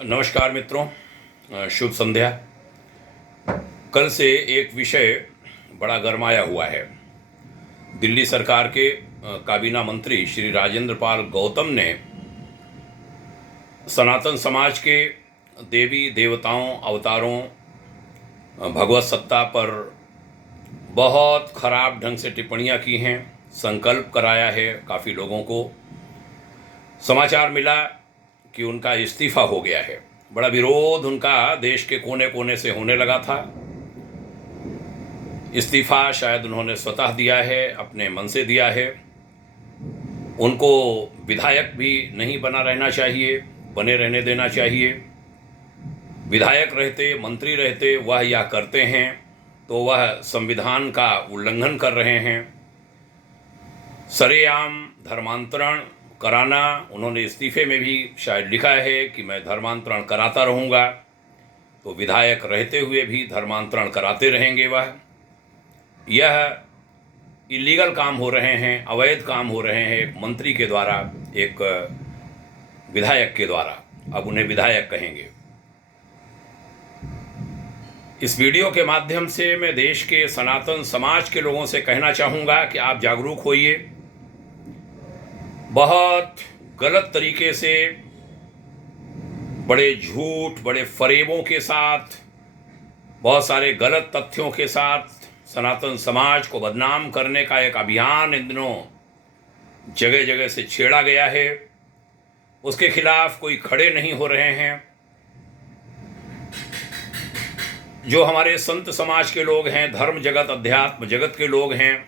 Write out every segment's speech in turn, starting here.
नमस्कार मित्रों, शुभ संध्या। कल से एक विषय बड़ा गरमाया हुआ है। दिल्ली सरकार के काबीना मंत्री श्री राजेंद्र पाल गौतम ने सनातन समाज के देवी देवताओं, अवतारों, भगवत सत्ता पर बहुत खराब ढंग से टिप्पणियां की हैं। संकल्प कराया है। काफ़ी लोगों को समाचार मिला कि उनका इस्तीफा हो गया है। बड़ा विरोध उनका देश के कोने कोने से होने लगा था। इस्तीफा शायद उन्होंने स्वतः दिया है, अपने मन से दिया है। उनको विधायक भी नहीं बना रहना चाहिए, बने रहने देना चाहिए। विधायक रहते, मंत्री रहते, वह यह करते हैं तो वह संविधान का उल्लंघन कर रहे हैं। सरेआम धर्मांतरण कराना, उन्होंने इस्तीफे में भी शायद लिखा है कि मैं धर्मांतरण कराता रहूँगा। तो विधायक रहते हुए भी धर्मांतरण कराते रहेंगे। यह इलीगल काम हो रहे हैं, अवैध काम हो रहे हैं एक मंत्री के द्वारा, एक विधायक के द्वारा। अब उन्हें विधायक कहेंगे। इस वीडियो के माध्यम से मैं देश के सनातन समाज के लोगों से कहना चाहूँगा कि आप जागरूक होइए। बहुत गलत तरीके से, बड़े झूठ, बड़े फरेबों के साथ, बहुत सारे गलत तथ्यों के साथ सनातन समाज को बदनाम करने का एक अभियान इन दिनों जगह जगह से छेड़ा गया है। उसके खिलाफ कोई खड़े नहीं हो रहे हैं। जो हमारे संत समाज के लोग हैं, धर्म जगत, अध्यात्म जगत के लोग हैं,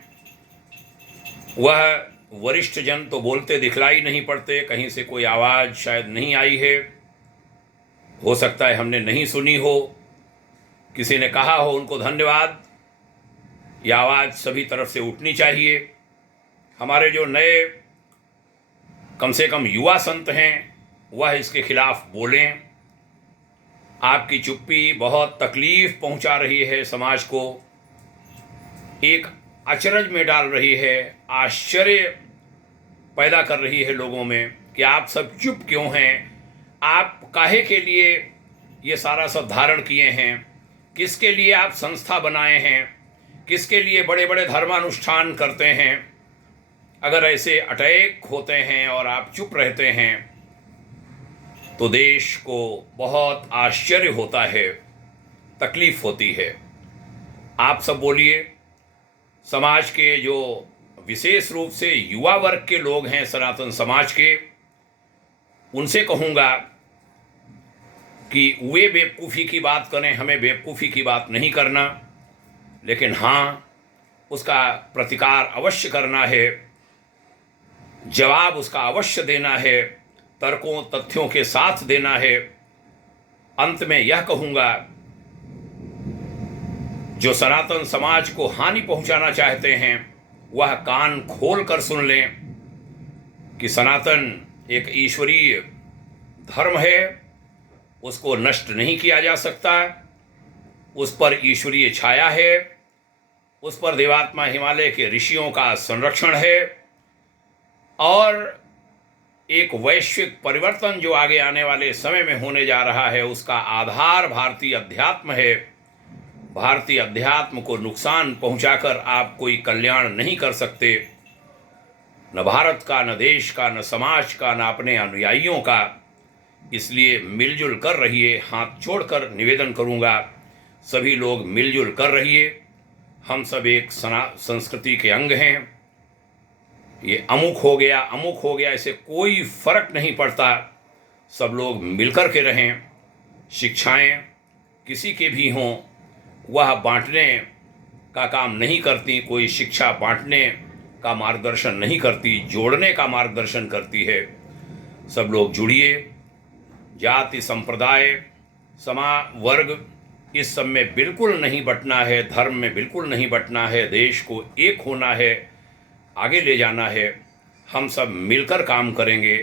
वह वरिष्ठ जन तो बोलते दिखलाई नहीं पड़ते। कहीं से कोई आवाज़ शायद नहीं आई है, हो सकता है हमने नहीं सुनी हो, किसी ने कहा हो, उनको धन्यवाद। यह आवाज़ सभी तरफ से उठनी चाहिए। हमारे जो नए कम से कम युवा संत हैं, वह इसके खिलाफ बोलें। आपकी चुप्पी बहुत तकलीफ पहुंचा रही है समाज को, एक अचरज में डाल रही है, आश्चर्य पैदा कर रही है लोगों में कि आप सब चुप क्यों हैं, आप काहे के लिए ये सारा सब धारण किए हैं, किसके लिए आप संस्था बनाए हैं, किसके लिए बड़े बड़े धर्मानुष्ठान करते हैं। अगर ऐसे अटैक होते हैं और आप चुप रहते हैं तो देश को बहुत आश्चर्य होता है, तकलीफ होती है। आप सब बोलिए। समाज के जो विशेष रूप से युवा वर्ग के लोग हैं सनातन समाज के, उनसे कहूँगा कि वे बेवकूफ़ी की बात करें, हमें बेवकूफ़ी की बात नहीं करना, लेकिन हाँ, उसका प्रतिकार अवश्य करना है, जवाब उसका अवश्य देना है, तर्कों तथ्यों के साथ देना है। अंत में यह कहूँगा, जो सनातन समाज को हानि पहुंचाना चाहते हैं वह कान खोल कर सुन लें कि सनातन एक ईश्वरीय धर्म है, उसको नष्ट नहीं किया जा सकता, उस पर ईश्वरीय छाया है, उस पर देवात्मा हिमालय के ऋषियों का संरक्षण है, और एक वैश्विक परिवर्तन जो आगे आने वाले समय में होने जा रहा है, उसका आधार भारतीय अध्यात्म है। भारतीय अध्यात्म को नुकसान पहुंचाकर आप कोई कल्याण नहीं कर सकते, न भारत का, न देश का, न समाज का, न अपने अनुयायियों का। इसलिए मिलजुल कर रहिए। हाथ जोड़कर निवेदन करूंगा, सभी लोग मिलजुल कर रहिए। हम सब एक संस्कृति के अंग हैं। ये अमुक हो गया, अमुक हो गया, इससे कोई फर्क नहीं पड़ता। सब लोग मिलकर के रहें। शिक्षाएं किसी के भी हों, वह बांटने का काम नहीं करती। कोई शिक्षा बांटने का मार्गदर्शन नहीं करती, जोड़ने का मार्गदर्शन करती है। सब लोग जुड़िए। जाति, संप्रदाय, वर्ग, इस सब में बिल्कुल नहीं बंटना है, धर्म में बिल्कुल नहीं बंटना है। देश को एक होना है, आगे ले जाना है। हम सब मिलकर काम करेंगे,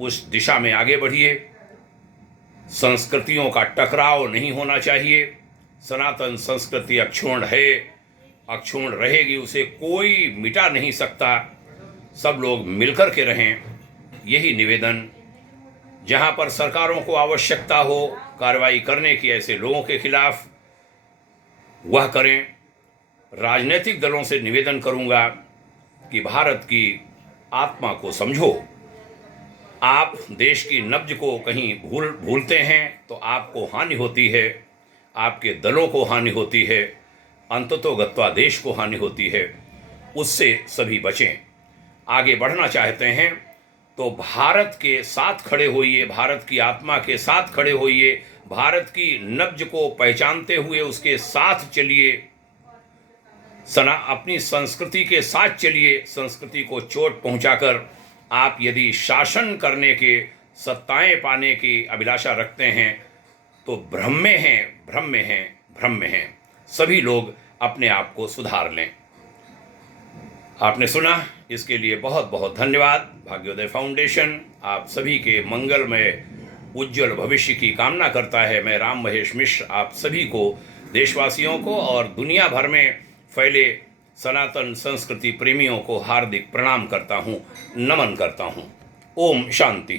उस दिशा में आगे बढ़िए। संस्कृतियों का टकराव नहीं होना चाहिए। सनातन संस्कृति अक्षुण्ण है, अक्षुण्ण रहेगी, उसे कोई मिटा नहीं सकता। सब लोग मिलकर के रहें, यही निवेदन। जहां पर सरकारों को आवश्यकता हो कार्रवाई करने की ऐसे लोगों के खिलाफ, वह करें। राजनीतिक दलों से निवेदन करूंगा कि भारत की आत्मा को समझो। आप देश की नब्ज को कहीं भूलते हैं तो आपको हानि होती है, आपके दलों को हानि होती है, अंततोगत्वा देश को हानि होती है। उससे सभी बचें। आगे बढ़ना चाहते हैं तो भारत के साथ खड़े होइए, भारत की आत्मा के साथ खड़े होइए, भारत की नब्ज को पहचानते हुए उसके साथ चलिए, अपनी संस्कृति के साथ चलिए। संस्कृति को चोट पहुंचाकर आप यदि शासन करने के, सत्ताएं पाने की अभिलाषा रखते हैं तो भ्रम में हैं, भ्रम में हैं, भ्रम में हैं। सभी लोग अपने आप को सुधार लें। आपने सुना, इसके लिए बहुत बहुत धन्यवाद। भाग्योदय फाउंडेशन आप सभी के मंगलमय उज्जवल भविष्य की कामना करता है। मैं राम महेश मिश्र आप सभी को, देशवासियों को और दुनिया भर में फैले सनातन संस्कृति प्रेमियों को हार्दिक प्रणाम करता हूँ, नमन करता हूँ। ओम शांति।